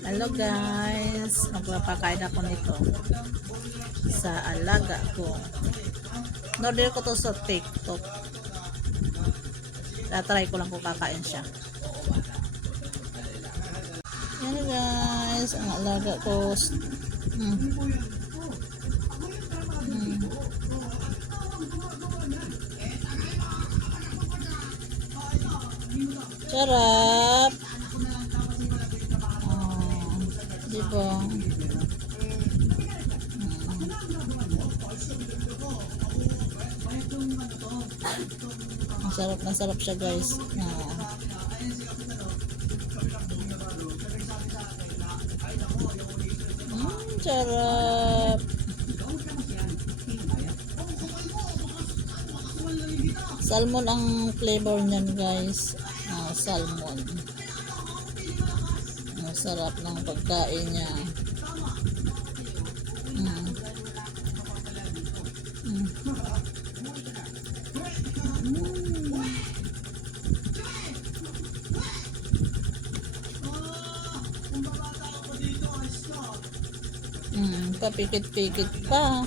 Hello guys, magpapakain ako nito sa alaga ko. Norder ko to sa TikTok. Try ko lang kung kakain siya. Yan guys, ang alaga ko. Sarap. Diba? Ang sarap siya guys. Sarap. Salmon ang flavor niyan guys. Salmon. Sarap ng pagkain niya. Papikit-pikit pa.